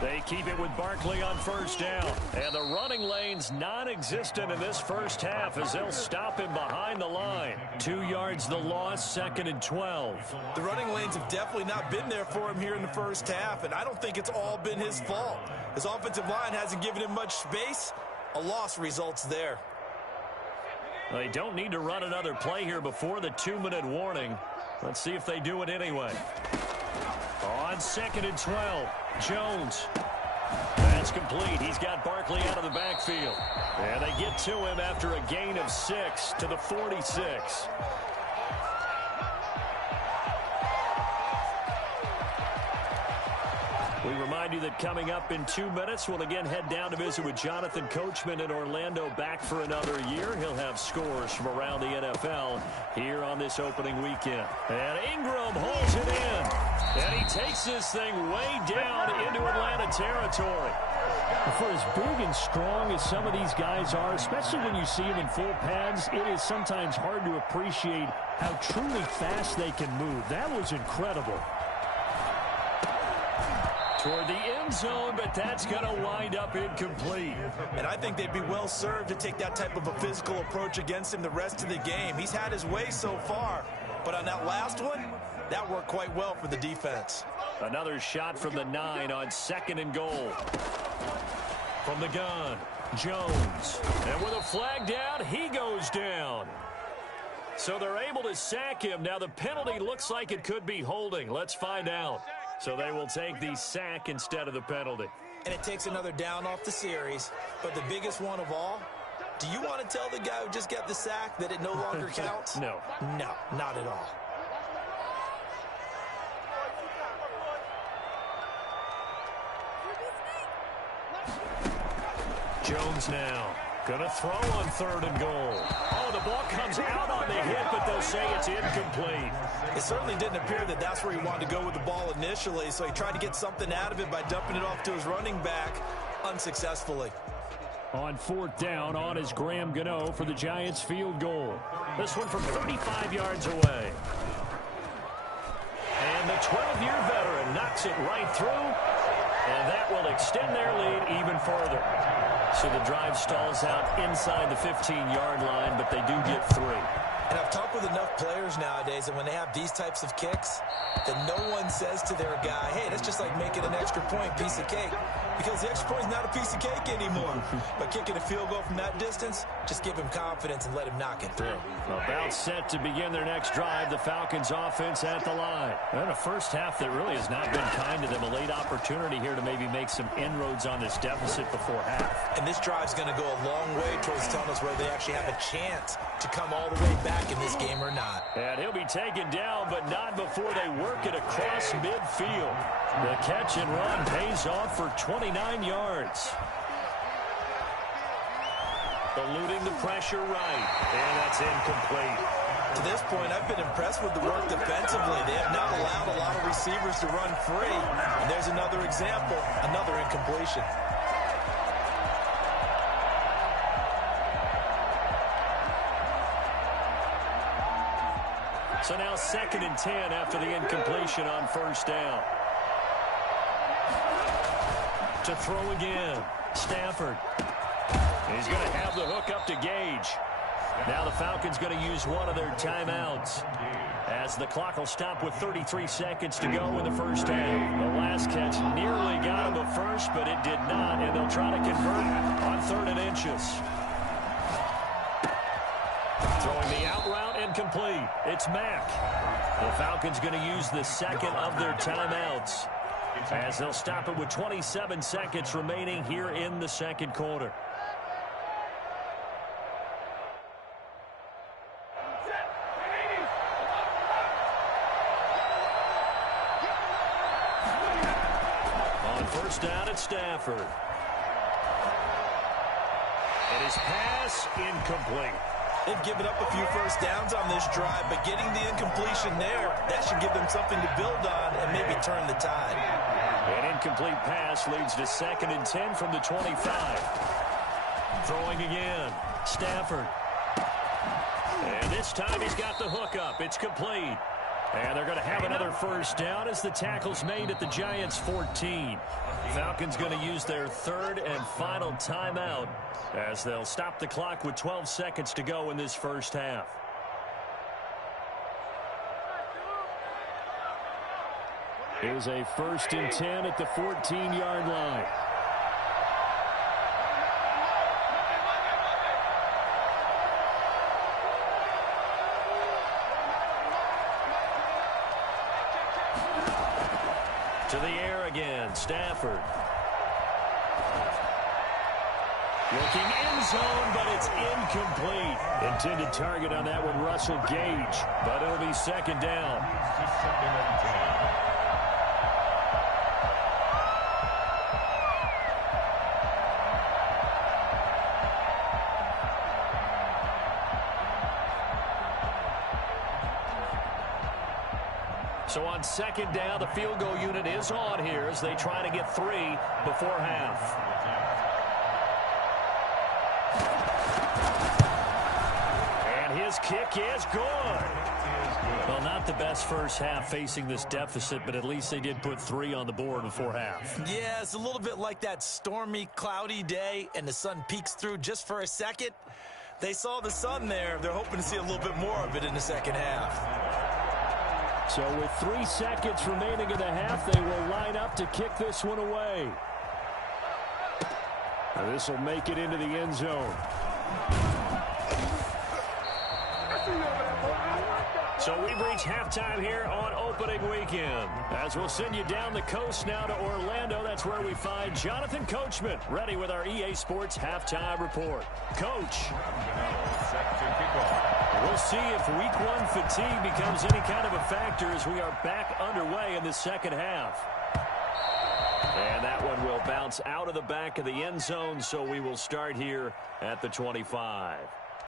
They keep it with Barkley on first down. And the running lane's non-existent in this first half as they'll stop him behind the line. 2 yards the loss, 2nd and 12. The running lanes have definitely not been there for him here in the first half, and I don't think it's all been his fault. His offensive line hasn't given him much space. A loss results there. They don't need to run another play here before the 2-minute warning. Let's see if they do it anyway. On 2nd and 12, Jones. That's complete. He's got Barkley out of the backfield. And they get to him after a gain of 6 to the 46. We remind you that coming up in 2 minutes, we'll again head down to visit with Jonathan Coachman in Orlando, back for another year. He'll have scores from around the NFL here on this opening weekend. And Ingram holds it in. And he takes this thing way down into Atlanta territory. For as big and strong as some of these guys are, especially when you see them in full pads, it is sometimes hard to appreciate how truly fast they can move. That was incredible. Toward the end zone, but that's going to wind up incomplete. And I think they'd be well served to take that type of a physical approach against him the rest of the game. He's had his way so far, but on that last one, that worked quite well for the defense. Another shot from the 9 on 2nd and goal. From the gun, Jones. And with a flag down, he goes down. So they're able to sack him. Now the penalty looks like it could be holding. Let's find out. So they will take the sack instead of the penalty. And it takes another down off the series. But the biggest one of all, do you want to tell the guy who just got the sack that it no longer counts? No. No, not at all. Jones now. Gonna throw on 3rd and goal. Oh, the ball comes out on the hit, but they'll say it's incomplete. It certainly didn't appear that that's where he wanted to go with the ball initially, so he tried to get something out of it by dumping it off to his running back unsuccessfully. On 4th down, on is Graham Gano for the Giants field goal. This one from 35 yards away. And the 12-year veteran knocks it right through, and that will extend their lead even further. So the drive stalls out inside the 15-yard line, but they do get 3. And I've talked with enough players nowadays that when they have these types of kicks, that no one says to their guy, hey, that's just like making an extra point, piece of cake. Because the extra point is not a piece of cake anymore. But kicking a field goal from that distance, just give him confidence and let him knock it through. About set to begin their next drive, the Falcons offense at the line. And a first half that really has not been kind to them. A late opportunity here to maybe make some inroads on this deficit before half. And this drive's going to go a long way towards telling us whether they actually have a chance to come all the way back in this game or not. And he'll be taken down, but not before they work it across midfield. The catch and run pays off for 29 yards. Eluding the pressure right, and that's incomplete. To this point, I've been impressed with the work defensively. They have not allowed a lot of receivers to run free. And there's another example, another incompletion. So now 2nd and 10 after the incompletion on 1st down. To throw again, Stafford. He's going to have the hook up to Gage. Now the Falcons going to use one of their timeouts, as the clock will stop with 33 seconds to go in the first half. The last catch nearly got him a first, but it did not, and they'll try to convert on 3rd and inches. Throwing the out route, incomplete. It's Mack. The Falcons going to use the second of their timeouts, as they'll stop it with 27 seconds remaining here in the 2nd quarter. On 1st down at Stafford. And his pass incomplete. They've given up a few first downs on this drive, but getting the incompletion there, that should give them something to build on and maybe turn the tide. An incomplete pass leads to 2nd and 10 from the 25. Throwing again, Stafford. And this time he's got the hook up. It's complete. And they're going to have another first down as the tackle's made at the Giants' 14. Falcons going to use their third and final timeout as they'll stop the clock with 12 seconds to go in this first half. Here's a 1st and 10 at the 14-yard line. To the air again, Stafford. Looking end zone, but it's incomplete. Intended target on that one, Russell Gage. But it'll be second down. So on second down, the field goal unit is on here as they try to get 3 before half. And his kick is good. Well, not the best first half facing this deficit, but at least they did put 3 on the board before half. Yeah, it's a little bit like that stormy, cloudy day, and the sun peeks through just for a second. They saw the sun there. They're hoping to see a little bit more of it in the second half. So with 3 seconds remaining in the half, they will line up to kick this one away. This will make it into the end zone. So we've reached halftime here on opening weekend. As we'll send you down the coast now to Orlando, that's where we find Jonathan Coachman, ready with our EA Sports halftime report. Coach. We'll see if week 1 fatigue becomes any kind of a factor as we are back underway in the second half. And that one will bounce out of the back of the end zone, so we will start here at the 25.